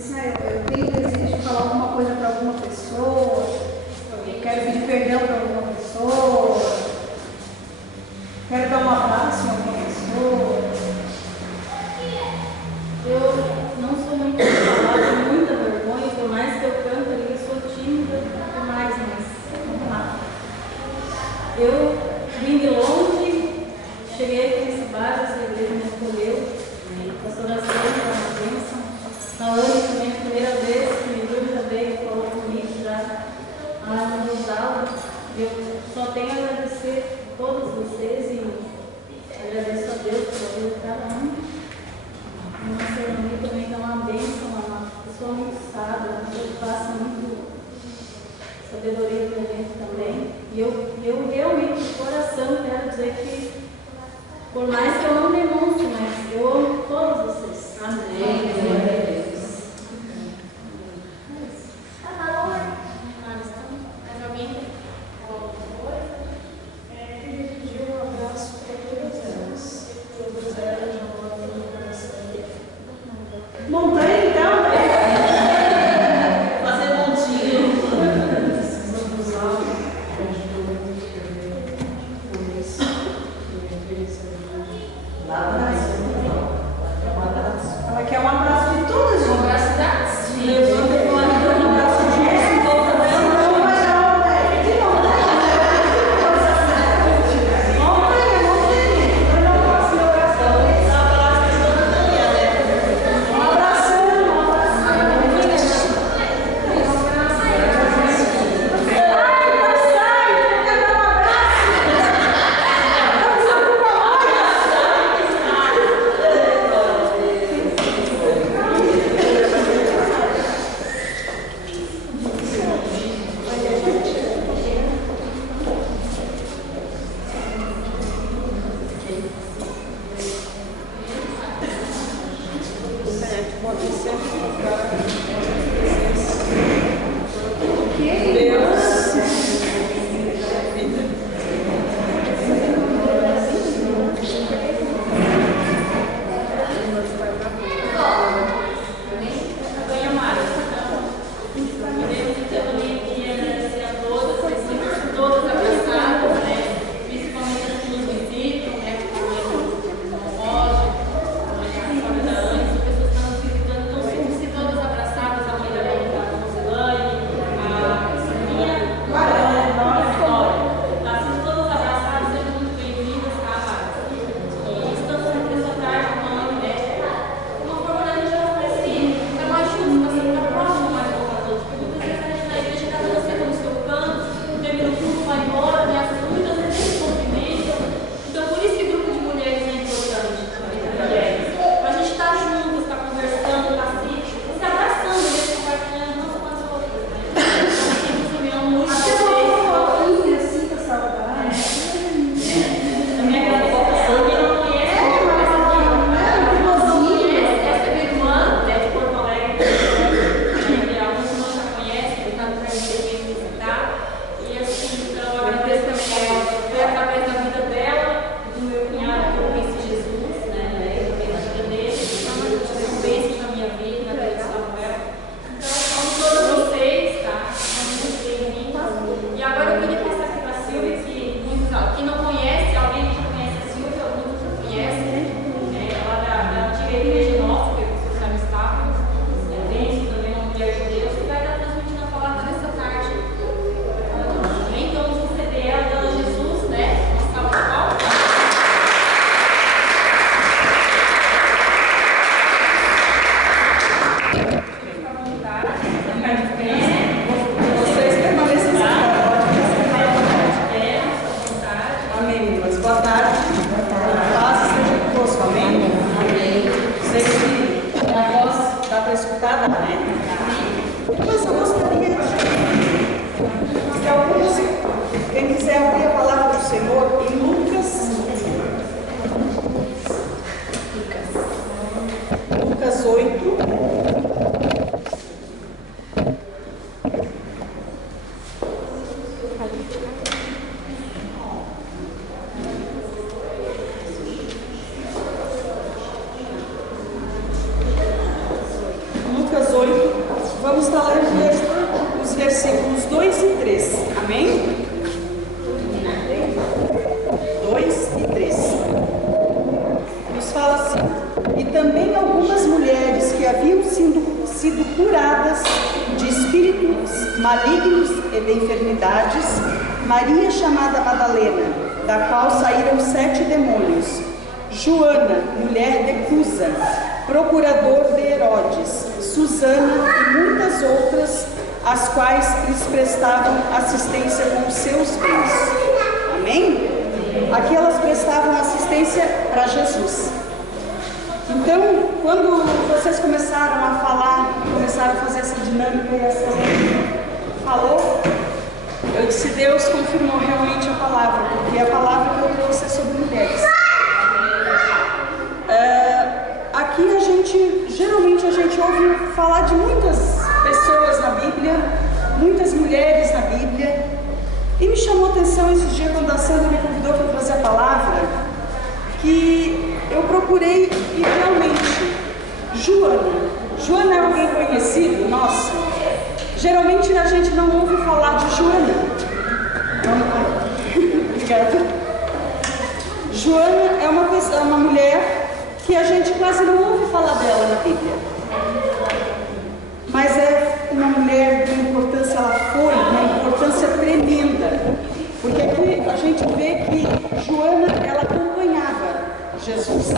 disse, eu tenho desejo de falar alguma coisa para alguma pessoa, eu quero pedir perdão para alguma pessoa, quero dar um abraço em alguma pessoa. Eu não sou muito de falar, tenho muita vergonha, por mais que eu canto ali, eu sou tímida demais, mas vamos lá. Eu vim de longe, cheguei aqui nesse bairro, essa igreja me acolheu, a pastora Sônia, uma bênção. A Ana também, a primeira vez que me viu, já veio, falou comigo, já no Rosal. Eu só tenho a agradecer a todos vocês e agradeço a Deus pela vida de cada um. A nossa irmã também dá uma bênção, uma pessoa muito sábia, uma pessoa que passa muito sabedoria para a gente também. E eu realmente, de coração, quero dizer que, por mais que eu não demonstre, mas eu amo todos vocês. Amém. Ela quer um abraço de todas, gente. Um abraço grátis. Levanta com um abraço de Jesus em volta dela. Não vai dar um de novo. Vai dar um abraço de oração. Um abração. Lucas 8, Vamos estar lendo os versículos 2 e 3. Amém? 2 e 3. Nos fala assim: e também algumas mulheres que haviam sido curadas de espíritos malignos e de enfermidades, Maria chamada Madalena, da qual saíram 7 demônios, Joana, mulher de Cusa, procurador de Herodes, Susana e muitas outras, as quais lhes prestavam assistência com os seus bens. Amém? Aqui elas prestavam assistência para Jesus. Então, quando vocês começaram a falar, começaram a fazer essa dinâmica e essa falou, eu disse: Deus confirmou realmente a palavra, porque a palavra que eu trouxe é sobre mulheres. Aqui geralmente a gente ouve falar de muitas pessoas na Bíblia, muitas mulheres na Bíblia, e me chamou a atenção esse dia quando a Sandra me convidou para trazer a palavra, que eu procurei e realmente, Joana é alguém conhecido? Nossa, geralmente a gente não ouve falar de Joana. Obrigada. Joana é uma mulher que a gente quase não ouve falar dela na Bíblia, mas é uma mulher de importância, ela foi uma importância tremenda, porque aqui a gente vê que Joana, ela acompanhava Jesus.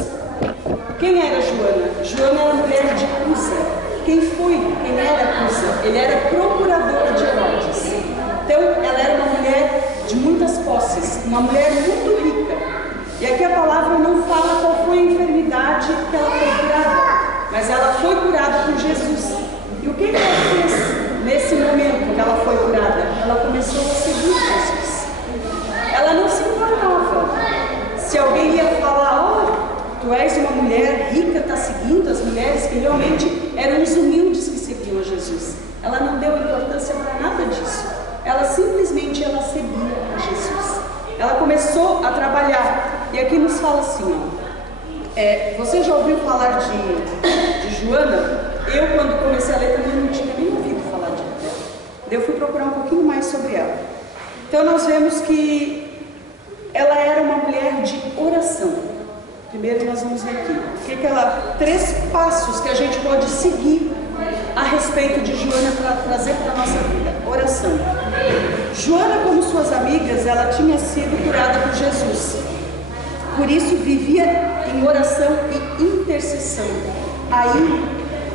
Quem era Joana? Joana era mulher de Cusa. Quem era Cusa? Ele era procurador de Herodes. Então ela era uma mulher de muitas posses, uma mulher muito rica. E aqui a palavra não fala qual foi a enfermidade que ela foi curada, mas ela foi curada por Jesus. E o que ela fez nesse momento que ela foi curada? Ela começou a seguir Jesus. Ela não se importava se alguém ia falar: tu és uma mulher rica, está seguindo as mulheres que realmente eram os humildes que seguiam a Jesus. Ela não deu importância para nada disso. Ela simplesmente seguia a Jesus. Ela começou a trabalhar. E aqui nos fala assim, você já ouviu falar de Joana? Eu, quando comecei a ler, também não tinha nem ouvido falar dela. Daí eu fui procurar um pouquinho mais sobre ela. Então nós vemos que ela era uma mulher de oração. Primeiro nós vamos ver aqui 3 passos que a gente pode seguir a respeito de Joana para trazer para a nossa vida. Oração. Joana, como suas amigas, ela tinha sido curada por Jesus. Por isso vivia em oração e intercessão. Aí,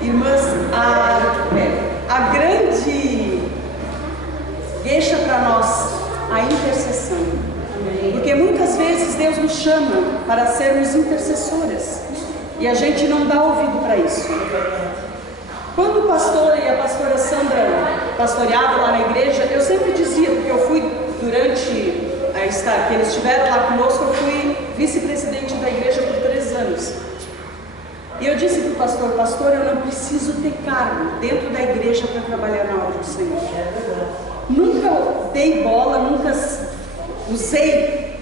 irmãs, a grande deixa para nós a intercessão. Porque muitas vezes Deus nos chama para sermos intercessoras e a gente não dá ouvido para isso. Quando o pastor e a pastora Sandra pastoreavam lá na igreja, eu sempre dizia, porque eu fui durante que eles estiveram lá conosco, eu fui vice-presidente da igreja por 3 anos. E eu disse para o pastor, eu não preciso ter cargo dentro da igreja para trabalhar na obra do Senhor. Nunca dei bola, nunca usei,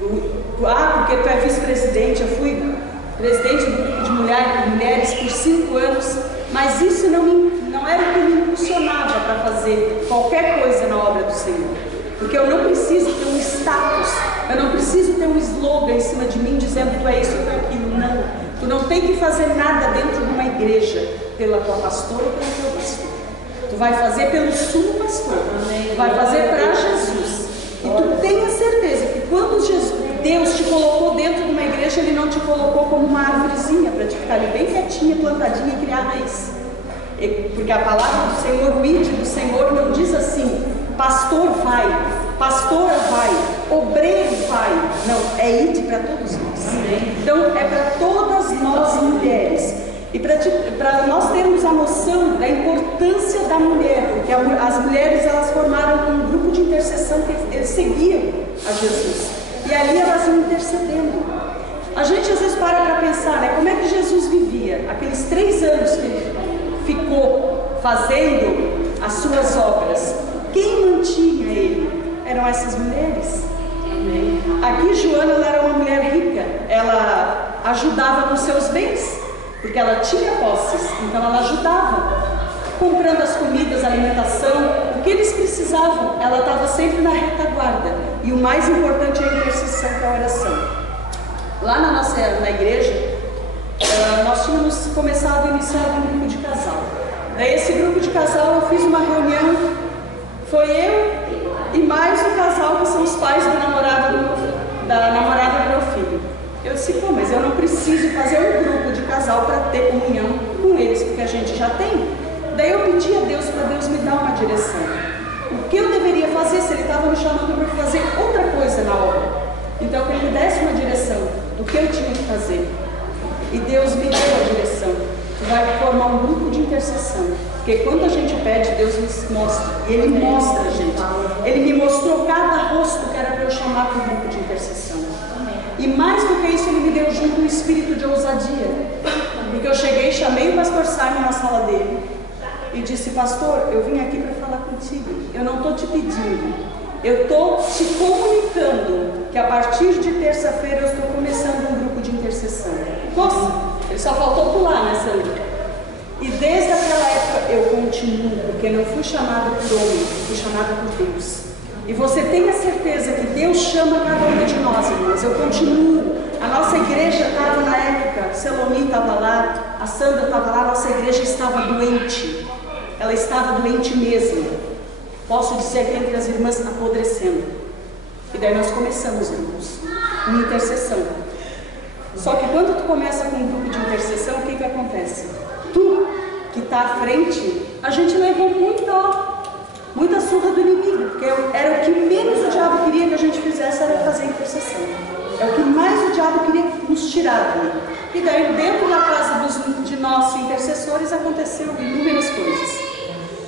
porque tu é vice-presidente. Eu fui presidente do grupo de mulheres por 5 anos, mas isso não era o que me impulsionava para fazer qualquer coisa na obra do Senhor. Porque eu não preciso ter um status, eu não preciso ter um slogan em cima de mim dizendo tu é isso ou tu é aquilo. Não, tu não tem que fazer nada dentro de uma igreja pela tua pastora ou pelo teu pastor. Tu vai fazer pelo sumo pastor, tu vai fazer para Jesus. E tu tenha certeza que quando Deus te colocou dentro de uma igreja, Ele não te colocou como uma árvorezinha para te ficar ali bem quietinha, plantadinha e criar raiz. Porque a palavra do Senhor, o id do Senhor não diz assim: pastor vai, pastora vai, obreiro vai. Não, é id para todos nós. Então é para todas nós mulheres. E para nós termos a noção da importância da mulher, porque as mulheres, elas formaram um grupo de intercessão que eles seguiam a Jesus. E ali elas iam intercedendo. A gente às vezes para pensar, né, como é que Jesus vivia aqueles 3 anos que ele ficou fazendo as suas obras. Quem mantinha ele? Eram essas mulheres. Aqui Joana, ela era uma mulher rica. Ela ajudava com seus bens, porque ela tinha posses, então ela ajudava. comprando as comidas, a alimentação, o que eles precisavam, ela estava sempre na retaguarda. E o mais importante é a intercessão, que é a oração. Lá na igreja, nós tínhamos começado a iniciar um grupo de casal. Daí esse grupo de casal eu fiz uma reunião, foi eu e mais o casal que são os pais da namorada do meu filho. Eu disse, pô, mas eu não preciso fazer um grupo de casal para ter comunhão com eles, porque a gente já tem. Daí eu pedi a Deus para Deus me dar uma direção. O que eu deveria fazer se Ele estava me chamando para fazer outra coisa na obra? Então que Ele me desse uma direção do que eu tinha que fazer. E Deus me deu a direção. Vai formar um grupo de intercessão. Porque quando a gente pede, Deus nos mostra. E Ele mostra a gente. Ele me mostrou cada rosto que era para eu chamar para o grupo de intercessão. E mais do que isso, Ele me deu junto um espírito de ousadia. Porque eu cheguei, chamei o pastor Simon na sala dele e disse, pastor, eu vim aqui para falar contigo. Eu não estou te pedindo. Eu estou te comunicando que a partir de terça-feira eu estou começando um grupo de intercessão. Nossa, ele só faltou pular nessa luta. E desde aquela época eu continuo, porque não fui chamada por homem, fui chamada por Deus. E você tenha certeza que Deus chama cada uma de nós, irmãs. Eu continuo. A nossa igreja estava na época, Selomim estava lá, a Sandra estava lá, a nossa igreja estava doente. Ela estava doente mesmo. Posso dizer que entre as irmãs apodrecendo. E daí nós começamos, irmãos, uma intercessão. Só que quando tu começa com um grupo de intercessão, o que acontece? Tu, que está à frente, a gente levou muita surra do inimigo, porque era o que menos o diabo queria que a gente fizesse, era fazer intercessão. É o que mais o diabo queria nos tirar dali. E daí dentro da casa de nós intercessores aconteceu inúmeras coisas.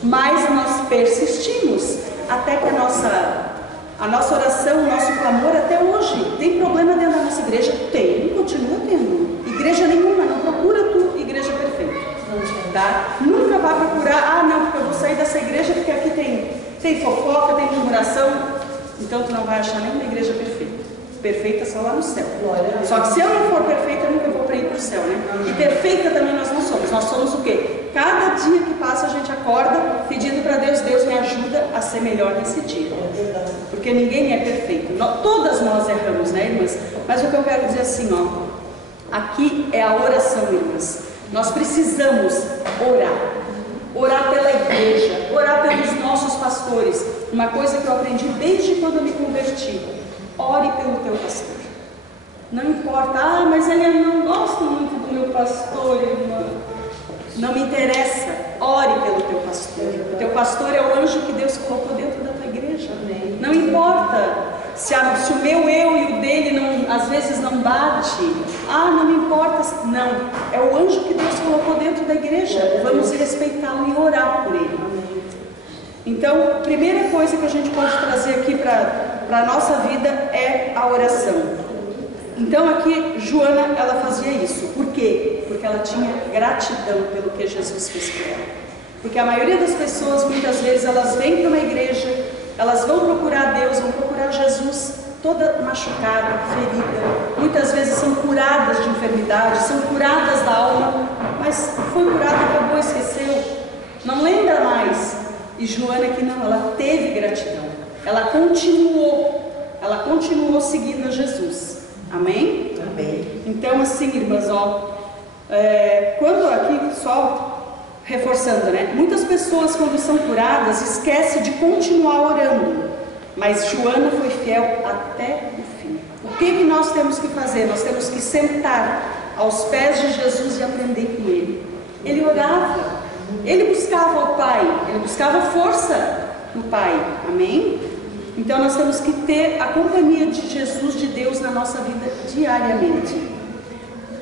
Mas nós persistimos até que a nossa oração, o nosso clamor até hoje. Tem problema dentro da nossa igreja? Tem, continua tendo. Igreja nenhuma, não procura tu igreja perfeita. Tá? Nunca vá procurar, não, porque eu vou sair dessa igreja porque aqui tem fofoca, tem murmuração. Então tu não vai achar nenhuma igreja perfeita. Perfeita só lá no céu. Só que se eu não for perfeita, eu nunca vou para ir para o céu, né? E perfeita também nós não somos. Nós somos o quê? Cada dia que passa a gente acorda pedindo para Deus, Deus me ajuda a ser melhor nesse dia. Porque ninguém é perfeito. Todas nós erramos, né, irmãs? Mas o que eu quero dizer assim, aqui é a oração, irmãs. Nós precisamos orar pela igreja, orar pelos nossos pastores. Uma coisa que eu aprendi desde quando eu me converti: ore pelo teu pastor. Não importa, mas ele não gosta muito do meu pastor, irmã. Não me interessa, ore pelo teu pastor. O teu pastor é o anjo que Deus colocou dentro da tua igreja. Não importa se o meu eu e o dele às vezes não bate. Não me importa. Não, é o anjo que Deus colocou dentro da igreja. Vamos respeitá-lo e orar por ele. Então, a primeira coisa que a gente pode trazer aqui para a nossa vida é a oração. Então aqui, Joana, ela fazia isso. Por quê? Porque ela tinha gratidão pelo que Jesus fez por ela. Porque a maioria das pessoas, muitas vezes, elas vêm para uma igreja, elas vão procurar Deus, vão procurar Jesus, toda machucada, ferida. Muitas vezes são curadas de enfermidade, são curadas da alma, mas foi curada, acabou, esqueceu, não lembra mais. E Joana aqui não, ela teve gratidão. Ela continuou seguindo a Jesus. Amém? Amém. Então, assim, irmãs, quando aqui, só reforçando, né? Muitas pessoas, quando são curadas, esquecem de continuar orando. Mas Joana foi fiel até o fim. O que nós temos que fazer? Nós temos que sentar aos pés de Jesus e aprender com Ele. Ele orava, Ele buscava o Pai, Ele buscava força no Pai. Amém? Então nós temos que ter a companhia de Jesus, de Deus na nossa vida diariamente.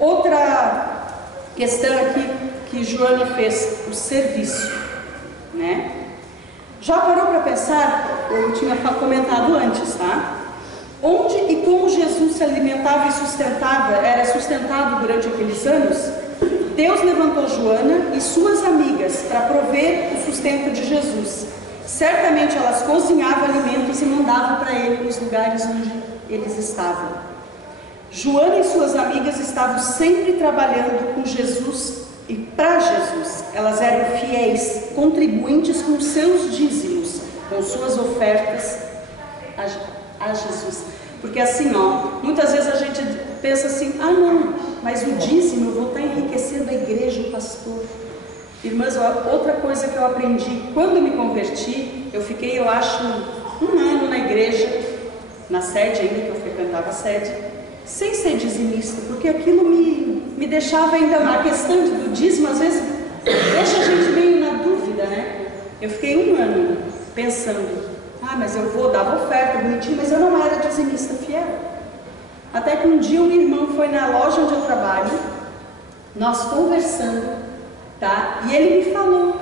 Outra questão aqui que Joana fez, o serviço, né? Já parou para pensar? Eu tinha comentado antes, tá? Onde e como Jesus se alimentava e sustentava, era sustentado durante aqueles anos? Deus levantou Joana e suas amigas para prover o sustento de Jesus. Certamente elas cozinhavam alimentos e mandavam para ele nos lugares onde eles estavam. Joana e suas amigas estavam sempre trabalhando com Jesus E para Jesus, elas eram fiéis, contribuintes com seus dízimos, com suas ofertas a Jesus. Porque assim, muitas vezes a gente pensa assim, não, mas o dízimo, eu vou estar enriquecendo a igreja, o pastor. Irmãs, outra coisa que eu aprendi, quando me converti, eu fiquei, eu acho, 1 ano na igreja, na sede ainda, que eu frequentava a sede, sem ser dizimista, porque aquilo me deixava ainda, a questão do dízimo, às vezes, deixa a gente meio na dúvida, né? Eu fiquei 1 ano pensando, mas eu vou dar oferta, bonitinho, mas eu não era dizimista fiel. Até que um dia um irmão foi na loja onde eu trabalho, nós conversando, e ele me falou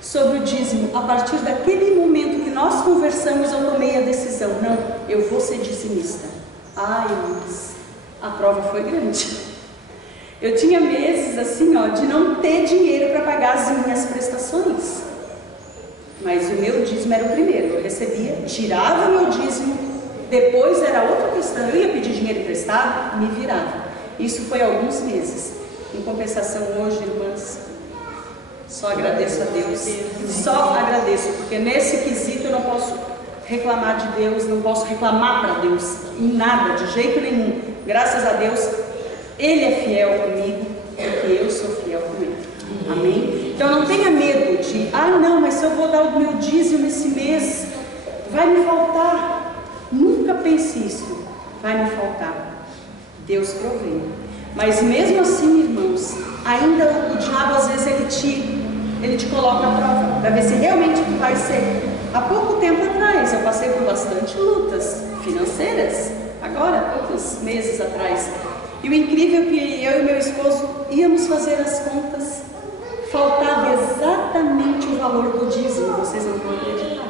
sobre o dízimo. A partir daquele momento que nós conversamos, eu tomei a decisão, não, eu vou ser dizimista. Irmãs, a prova foi grande. Eu tinha meses assim, de não ter dinheiro para pagar as minhas prestações. Mas o meu dízimo era o primeiro, eu recebia, tirava meu dízimo, depois era outra questão, eu ia pedir dinheiro emprestado, me virava. Isso foi alguns meses. Em compensação, hoje, irmãs, só agradeço a Deus, só agradeço, porque nesse quesito eu não posso reclamar de Deus, não posso reclamar para Deus, em nada, de jeito nenhum. Graças a Deus, Ele é fiel comigo, porque eu sou fiel com Ele. Amém? Então não tenha medo de, não, mas se eu vou dar o meu dízimo esse mês, vai me faltar. Nunca pense isso, vai me faltar. Deus provê. Mas mesmo assim, irmãos, ainda o diabo às vezes ele te coloca à prova, para ver se realmente tu vai ser. Há pouco tempo atrás, eu passei por bastante lutas financeiras, agora, poucos meses atrás. E o incrível é que eu e meu esposo íamos fazer as contas, faltava exatamente o valor do dízimo, vocês não vão acreditar.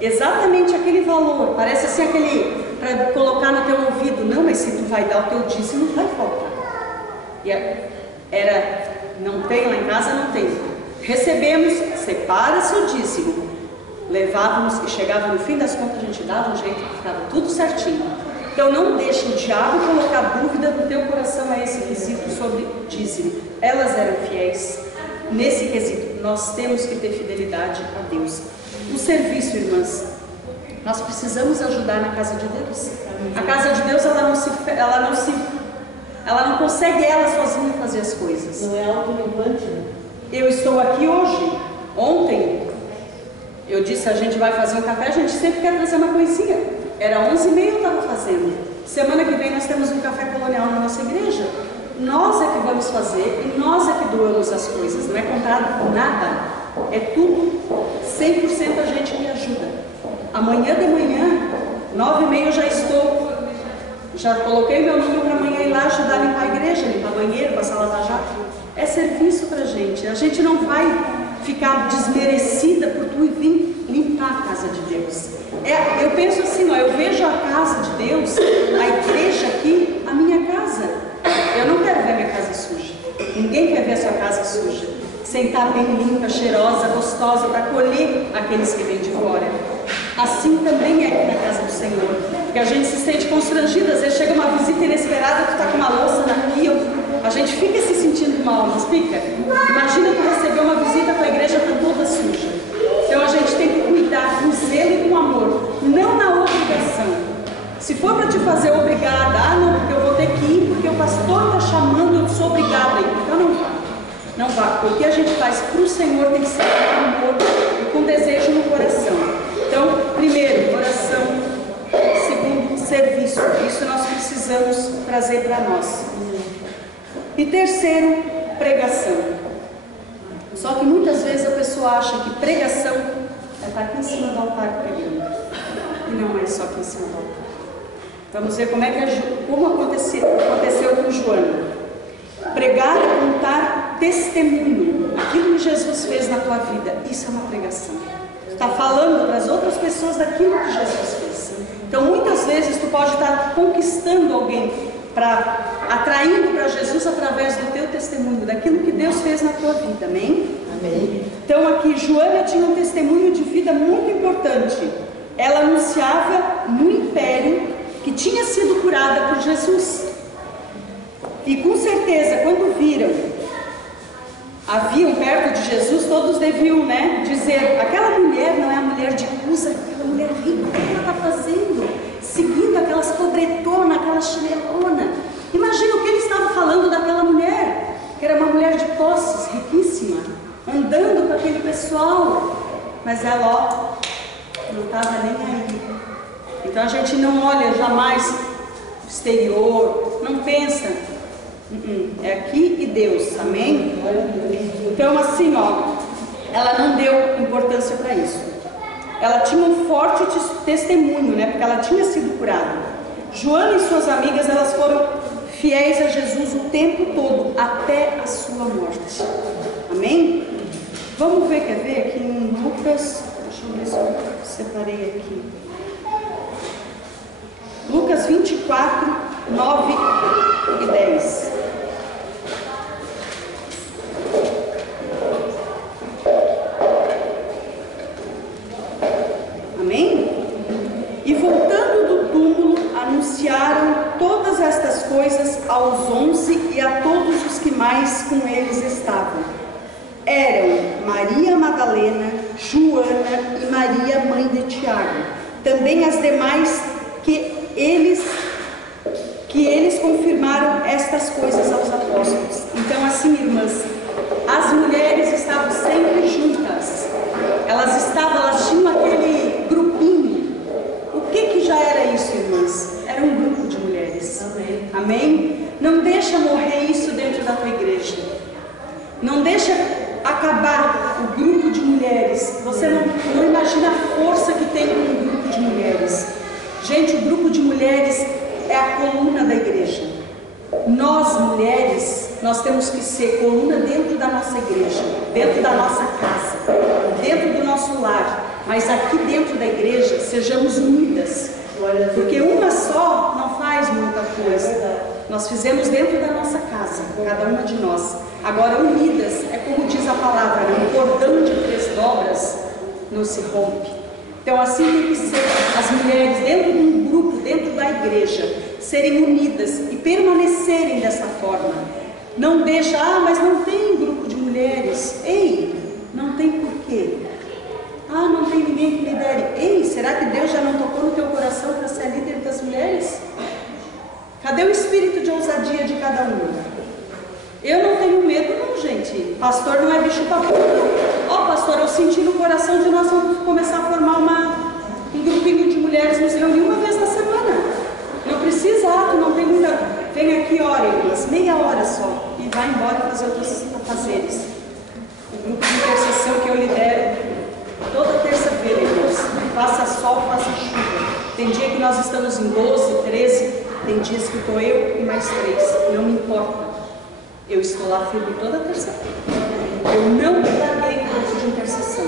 Exatamente aquele valor, parece assim aquele, para colocar no teu ouvido, não, mas se tu vai dar o teu dízimo, vai faltar. E não tem lá em casa, não tem. Recebemos, separa-se o dízimo. Levávamos e chegava no fim das contas, a gente dava um jeito que ficava tudo certinho. Então não deixe o diabo colocar dúvida no teu coração a esse quesito sobre dízimo. Elas eram fiéis. Nesse quesito, nós temos que ter fidelidade a Deus. O serviço, irmãs, nós precisamos ajudar na casa de Deus. A casa de Deus, ela não consegue ela sozinha fazer as coisas. Não é auto-levante, né? Eu estou aqui hoje. Ontem, eu disse, a gente vai fazer um café, a gente sempre quer trazer uma coisinha. Era 11h30 eu estava fazendo. Semana que vem nós temos um café colonial na nossa igreja. Nós é que vamos fazer e nós é que doamos as coisas. Não é comprado nada. É tudo 100% a gente que ajuda. Amanhã de manhã, 9h30 eu já coloquei meu número para amanhã ir lá ajudar a limpar a igreja, limpar banheiro, passar lava-jato. É serviço para a gente. A gente não vai ficar desmerecida por tu vir limpar a casa de Deus. Eu penso assim, eu vejo a casa de Deus, a igreja aqui, a minha casa. Eu não quero ver a minha casa suja. Ninguém quer ver a sua casa suja. Sentar bem limpa, cheirosa, gostosa, para acolher aqueles que vêm de fora. Assim também é aqui na casa do Senhor. Porque a gente se sente constrangida, às vezes chega uma visita inesperada, tu está com uma louça na pia, a gente fica se sentindo mal, não fica? Imagina tu receber uma visita com a igreja está toda suja. Então a gente tem que cuidar com zelo e com amor, não na obrigação. Se for para te fazer obrigada, não, porque eu vou ter que ir, porque o pastor está chamando, eu sou obrigada a ir. Então não vá. Não vá, porque o que a gente faz para o Senhor tem que ser com amor e com desejo no coração. Então, primeiro, oração. Segundo, serviço. Isso nós precisamos trazer para nós. E terceiro, pregação. Só que muitas vezes a pessoa acha que pregação é estar aqui em cima do altar pregando. E não é só aqui em cima do altar. Vamos ver como aconteceu com Joana. Pregar é contar testemunho. Aquilo que Jesus fez na tua vida, isso é uma pregação. Está falando para as outras pessoas daquilo que Jesus fez. Então muitas vezes tu pode estar conquistando alguém, atraindo para Jesus através do teu testemunho, daquilo que Deus fez na tua vida, amém? Amém. Então aqui Joana tinha um testemunho de vida muito importante. Ela anunciava no império que tinha sido curada por Jesus. E com certeza, quando viram haviam perto de Jesus, todos deviam, né, dizer: aquela mulher não é a mulher de Cusa, aquela mulher rica, o que ela está fazendo? Seguindo aquelas cobretonas, aquela chinelona. Imagina o que ele estava falando daquela mulher, que era uma mulher de posses, riquíssima, andando com aquele pessoal. Mas ela, ó, não estava nem aí. Então a gente não olha jamais o exterior, não pensa. É aqui e Deus, amém? Então assim, ó, ela não deu importância para isso. Ela tinha um forte testemunho, né? Porque ela tinha sido curada. Joana e suas amigas, elas foram fiéis a Jesus o tempo todo, até a sua morte. Amém? Vamos ver, quer ver aqui em Lucas, deixa eu ver se eu separei aqui. Lucas 24, 9 e 10. Amém? E voltando do túmulo, anunciaram todas estas coisas aos 11 e a todos os que mais com eles estavam. Eram Maria Madalena, Joana e Maria, mãe de Tiago. Também as demais que eles confirmaram estas coisas aos apóstolos. Então assim, irmãs, as mulheres estavam sempre juntas. Elas tinham aquele grupinho. O que já era isso, irmãs? Era um grupo de mulheres. Amém? Amém? Não deixa morrer isso dentro da tua igreja. Não deixa acabar o grupo de mulheres. Você não imagina a força que tem um grupo de mulheres. Gente, o grupo de mulheres é a coluna da igreja. Nós, mulheres, nós temos que ser coluna dentro da nossa igreja, dentro da nossa casa, dentro do nosso lar. Mas aqui dentro da igreja, sejamos unidas. Porque uma só não faz muita coisa. Nós fizemos dentro da nossa casa, cada uma de nós. Agora, unidas, é como diz a palavra, um cordão de 3 dobras não se rompe. Então assim tem que ser as mulheres dentro de um grupo, dentro da igreja, serem unidas e permanecerem dessa forma. Não deixa, mas não tem grupo de mulheres. Ei, não tem porquê. Não tem ninguém que lidere. Ei, será que Deus já não tocou no teu coração para ser líder das mulheres? Cadê o espírito de ousadia de cada uma? Eu não tenho medo não, gente. Pastor não é bicho papão. Pastor, eu senti no coração de nós vamos começar a formar um grupinho de mulheres, nos reunir uma vez na semana. Não precisa, tu não tem muita... Vem aqui, ora, irmãs, meia hora só, e vai embora fazer outros afazeres. O grupo de intercessão que eu lidero, toda terça-feira, irmãos, faça sol, faça chuva. Tem dia que nós estamos em 12, 13, tem dias que estou eu e mais 3, não me importa. Eu estou lá firme toda terça-feira. Eu não larguei o grupo de intercessão,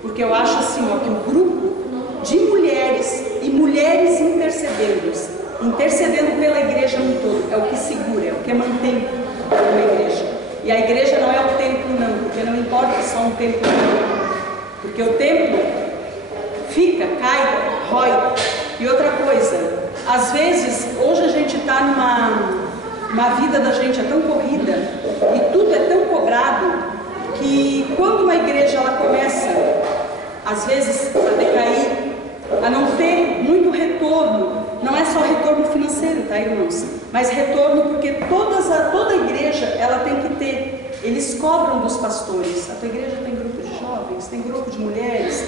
porque eu acho assim, que o grupo de mulheres e mulheres intercedendo pela igreja no todo, é o que segura, é o que mantém a igreja. E a igreja não é o templo não, porque não importa só um templo não, porque o templo fica, cai, rói. E outra coisa, às vezes, hoje a gente está numa vida da gente é tão corrida e tudo é tão cobrado, que quando uma igreja ela começa, às vezes, a decair, a não ter muito retorno, não é só retorno financeiro, tá, irmãos? Mas retorno porque toda igreja, ela tem que ter, eles cobram dos pastores. A tua igreja tem grupo de jovens, tem grupo de mulheres,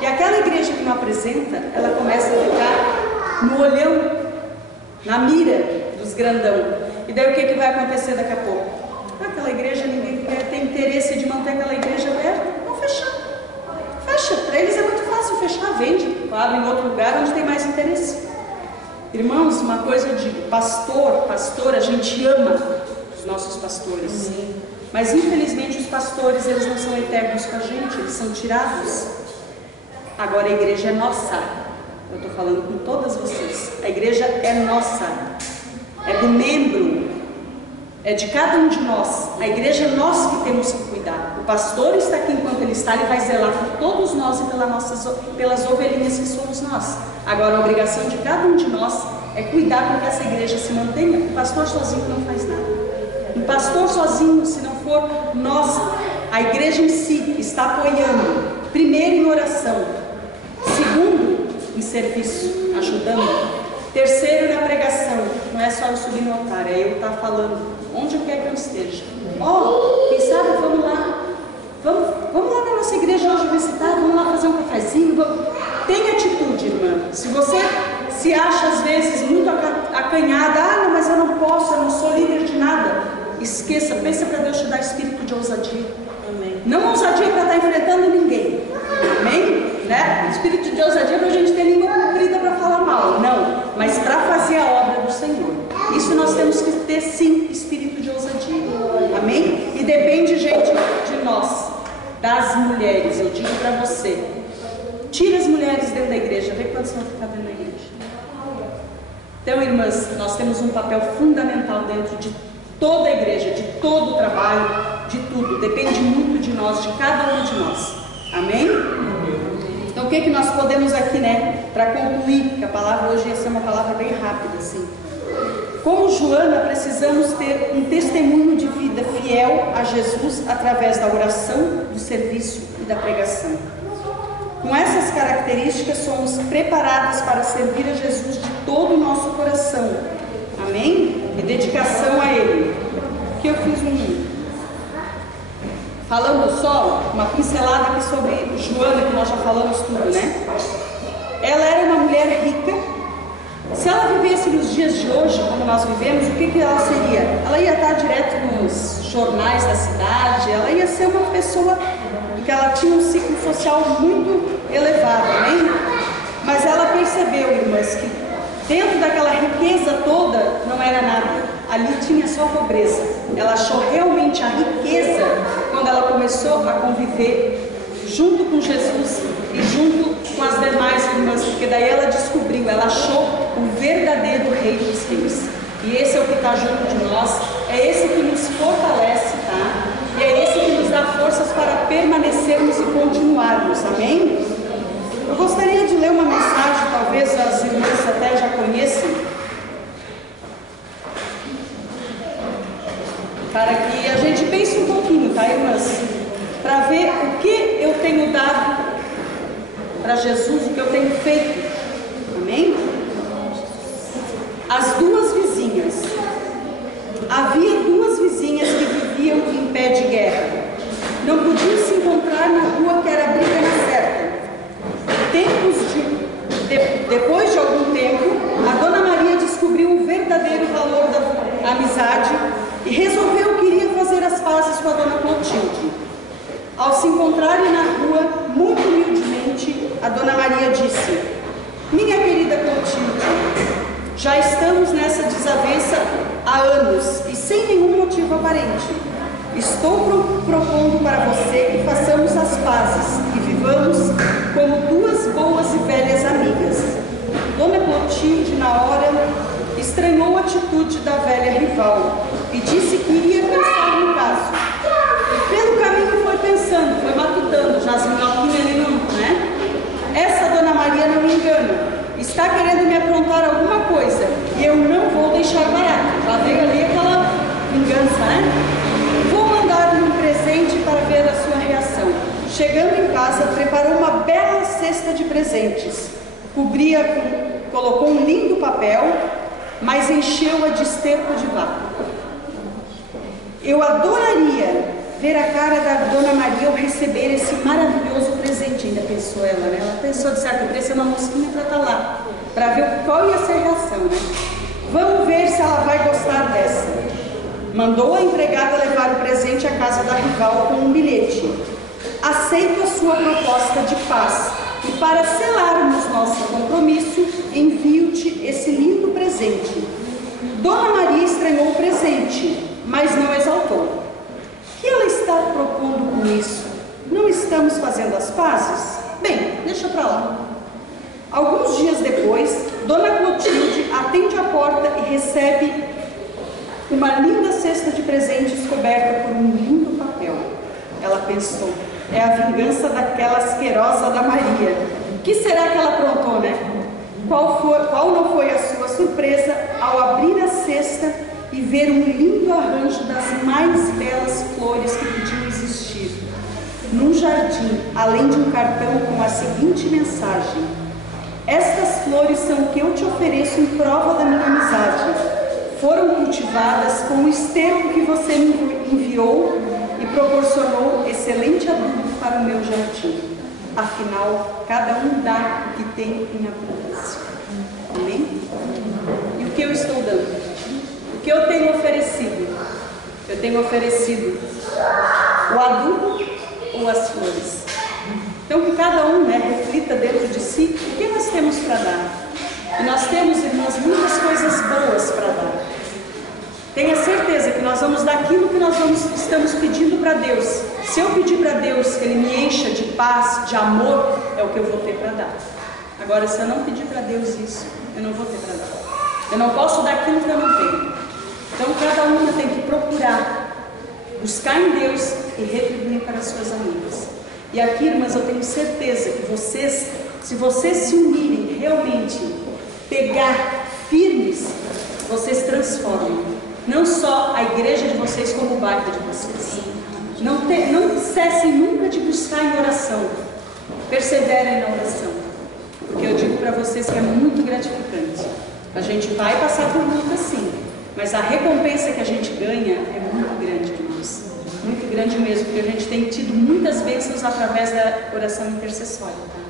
e aquela igreja que não apresenta, ela começa a ficar no olhão, na mira dos grandão. E daí o que vai acontecer daqui a pouco? Aquela igreja, ninguém tem interesse de manter aquela igreja aberta, vão fechar. Fecha, para eles é muito fácil fechar, vende, abre em outro lugar onde tem mais interesse. Irmãos, uma coisa eu digo, pastor, a gente ama os nossos pastores, mas infelizmente os pastores, eles não são eternos com a gente, eles são tirados. Agora a igreja é nossa, eu estou falando com todas vocês, a igreja é nossa, é do membro, é de cada um de nós. A igreja é nós que temos que cuidar. O pastor está aqui enquanto ele está, ele vai zelar por todos nós e pelas ovelhinhas que somos nós. Agora a obrigação de cada um de nós é cuidar para que essa igreja se mantenha. O pastor sozinho não faz nada. Um pastor sozinho, se não for nós, a igreja em si, que está apoiando, primeiro em oração, segundo em serviço, ajudando, terceiro na pregação, não é só eu subir no altar, é eu estar falando, onde eu quero que eu esteja. Quem sabe vamos lá. Vamos lá na nossa igreja hoje visitar, vamos lá fazer um cafezinho. Tenha atitude, irmã. Se você se acha às vezes muito acanhada, não, mas eu não posso, eu não sou líder de nada. Esqueça, pensa para Deus te dar espírito de ousadia. Amém. Não ousadia para estar enfrentando ninguém. Amém? Né? Espírito de ousadia para a gente ter língua comprida para falar mal. Não, mas para fazer a obra do Senhor. Isso nós temos que ter sim, espírito de ousadia. Amém? E depende, gente, de nós, das mulheres. Eu digo para você, tira as mulheres dentro da igreja, vê quantas vão ficar dentro da igreja. Então, irmãs, nós temos um papel fundamental dentro de toda a igreja, de todo o trabalho, de tudo. Depende muito de nós, de cada um de nós. Amém? Então, o que nós podemos aqui, né, para concluir, que a palavra hoje ia ser uma palavra bem rápida, assim. Como Joana, precisamos ter um testemunho de vida fiel a Jesus através da oração, do serviço e da pregação. Com essas características, somos preparadas para servir a Jesus de todo o nosso coração. Amém? E dedicação a Ele. Que eu fiz falando só, uma pincelada aqui sobre Joana, que nós já falamos tudo, né? Ela era uma mulher rica. Se ela vivesse nos dias de hoje, como nós vivemos, o que ela seria? Ela ia estar direto nos jornais da cidade, ela ia ser uma pessoa que ela tinha um ciclo social muito elevado, amém? Mas ela percebeu, irmãs, que dentro daquela riqueza toda não era nada, ali tinha só pobreza. Ela achou realmente a riqueza quando ela começou a conviver junto com Jesus e junto com as demais irmãs, porque daí ela descobriu, ela achou o verdadeiro Rei dos Reis. E esse é o que está junto de nós, é esse que nos fortalece, tá? E é esse que nos dá forças para permanecermos e continuarmos, amém? Eu gostaria de ler uma mensagem, talvez as irmãs até já conheçam, para que a gente pense um pouquinho, tá, irmãs? Para ver o que eu tenho dado para Jesus, o que eu tenho feito, amém? As duas vizinhas. Havia duas vizinhas que viviam em pé de guerra. Não podiam se encontrar na rua, que era a briga na certa. Depois de algum tempo, a Dona Maria descobriu o verdadeiro valor da amizade e resolveu que iria fazer as pazes com a Dona Clotilde. Ao se encontrarem na rua, muito humildemente, a Dona Maria disse: minha querida Clotilde, já estamos nessa desavença há anos e sem nenhum motivo aparente. Estou propondo para você que façamos as pazes e vivamos como duas boas e velhas amigas. Dona Clotilde, na hora, estranhou a atitude da velha rival e disse que iria pensar no caso. Pelo caminho foi pensando, foi matutando, já as minhoquinhas ali não, né? Essa Dona Maria não me engana, está querendo me aprontar alguma coisa e eu não vou deixar barato. Já veio ali aquela vingança, né? Vou mandar-lhe um presente para ver a sua reação. Chegando em casa, preparou uma bela cesta de presentes. Colocou um lindo papel, mas encheu-a de esterco de vaca. Eu adoraria ver a cara da Dona Maria ao receber esse maravilhoso presente, ainda pensou ela, né? Ela pensou, de certo preço, uma mosquinha para estar lá, para ver qual ia ser a reação, né? Vamos ver se ela vai gostar dessa. Mandou a empregada levar o presente à casa da rival com um bilhete. Aceito a sua proposta de paz e para selarmos nosso compromisso, envio-te esse lindo presente. Dona Maria estranhou o presente, mas não exaltou. O que ela está propondo com isso? Não estamos fazendo as pazes? Bem, deixa para lá. Alguns dias depois, Dona Clotilde atende a porta e recebe uma linda cesta de presentes coberta por um lindo papel. Ela pensou, é a vingança daquela asquerosa da Maria. O que será que ela aprontou, né? Qual não foi a sua surpresa ao abrir a cesta e e ver um lindo arranjo das mais belas flores que podiam existir, num jardim, além de um cartão com a seguinte mensagem: estas flores são o que eu te ofereço em prova da minha amizade. Foram cultivadas com o esterco que você me enviou e proporcionou excelente adubo para o meu jardim. Afinal, cada um dá o que tem em abundância. Amém? E o que eu estou dando? O que eu tenho oferecido? Eu tenho oferecido o adubo ou as flores? Então que cada um reflita dentro de si o que nós temos para dar. E nós temos, irmãos, muitas coisas boas para dar. Tenha certeza que nós vamos dar aquilo que nós estamos pedindo para Deus. Se eu pedir para Deus que Ele me encha de paz, de amor, é o que eu vou ter para dar. Agora, se eu não pedir para Deus isso, eu não vou ter para dar. Eu não posso dar aquilo que eu não tenho. Então, cada uma tem que procurar buscar em Deus e retribuir para as suas amigas. E aqui, irmãs, eu tenho certeza que vocês, se vocês se unirem realmente, pegar firmes, vocês transformam não só a igreja de vocês, como o bairro de vocês. Não cessem nunca de buscar em oração. Perseverem na oração. Porque eu digo para vocês que é muito gratificante. A gente vai passar por luta, sim, mas a recompensa que a gente ganha é muito grande, irmãos. Muito grande mesmo, porque a gente tem tido muitas bênçãos através da oração intercessória, tá?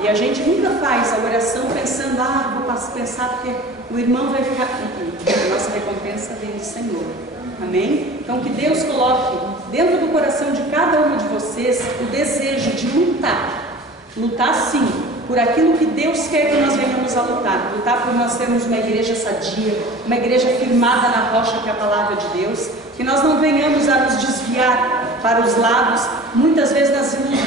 E a gente nunca faz a oração pensando, vou pensar porque o irmão vai ficar... A nossa recompensa vem do Senhor. Amém? Então que Deus coloque dentro do coração de cada uma de vocês o desejo de lutar. Lutar sim, por aquilo que Deus quer que nós venhamos a lutar. Lutar por nós termos uma igreja sadia, uma igreja firmada na rocha que é a palavra de Deus. Que nós não venhamos a nos desviar para os lados, muitas vezes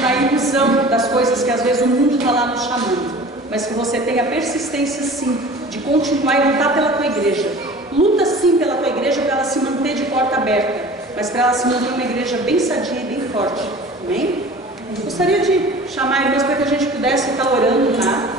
na ilusão das coisas que às vezes o mundo está lá nos chamando. Mas que você tenha persistência sim, de continuar e lutar pela tua igreja. Luta sim pela tua igreja para ela se manter de porta aberta, mas para ela se manter uma igreja bem sadia e bem forte. Amém? Gostaria de chamar a irmãs para que a gente pudesse estar orando, tá?